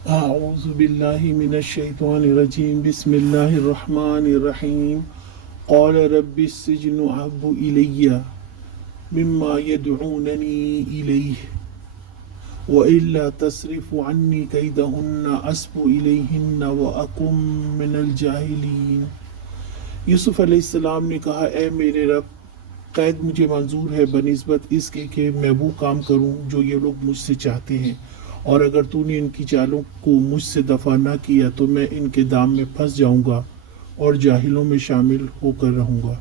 أعوذ بالله من الشيطان الرجيم بسم الله الرحمن الرحيم قال رب السجن أحب إلي مما يدعونني إليه وإلا تصرف عني كيدهن أصب إليهن وأكن من الجاهلين۔ یوسف علیہ السلام نے کہا، اے میرے رب، قید مجھے منظور ہے بنسبت اس کے کہ میں وہ کام کروں جو یہ لوگ مجھ سے چاہتے ہیں، اور اگر تو نے ان کی چالوں کو مجھ سے دفع نہ کیا تو میں ان کے دام میں پھنس جاؤں گا اور جاہلوں میں شامل ہو کر رہوں گا۔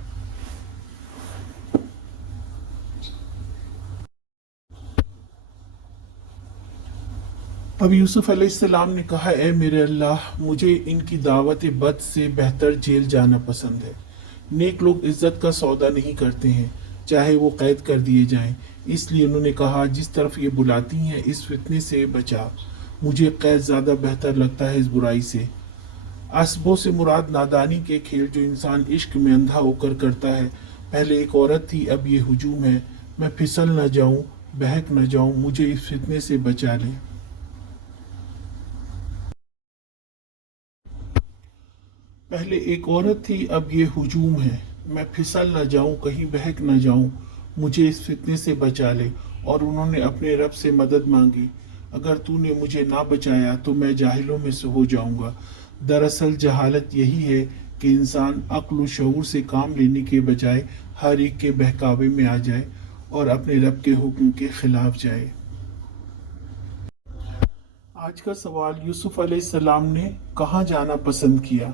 اب یوسف علیہ السلام نے کہا، اے میرے اللہ، مجھے ان کی دعوت بد سے بہتر جیل جانا پسند ہے۔ نیک لوگ عزت کا سودا نہیں کرتے ہیں، چاہے وہ قید کر دیے جائیں۔ اس لیے انہوں نے کہا، جس طرف یہ بلاتی ہیں اس فتنے سے بچا، مجھے قید زیادہ بہتر لگتا ہے اس برائی سے۔ اسبوں سے مراد نادانی کے کھیل جو انسان عشق میں اندھا ہو کر کرتا ہے۔ پہلے ایک عورت تھی، اب یہ ہجوم ہے۔ میں پھسل نہ جاؤں، بہک نہ جاؤں، مجھے اس فتنے سے بچا لیں۔ پہلے ایک عورت تھی، اب یہ ہجوم ہے۔ میں پھسل نہ جاؤں، کہیں بہک نہ جاؤں، مجھے اس فتنے سے بچا لے۔ اور انہوں نے اپنے رب سے مدد مانگی، اگر تو نے مجھے نہ بچایا تو میں جاہلوں میں سے ہو جاؤں گا۔ دراصل جہالت یہی ہے کہ انسان عقل و شعور سے کام لینے کے بجائے ہر ایک کے بہکاوے میں آ جائے اور اپنے رب کے حکم کے خلاف جائے۔ آج کا سوال، یوسف علیہ السلام نے کہاں جانا پسند کیا؟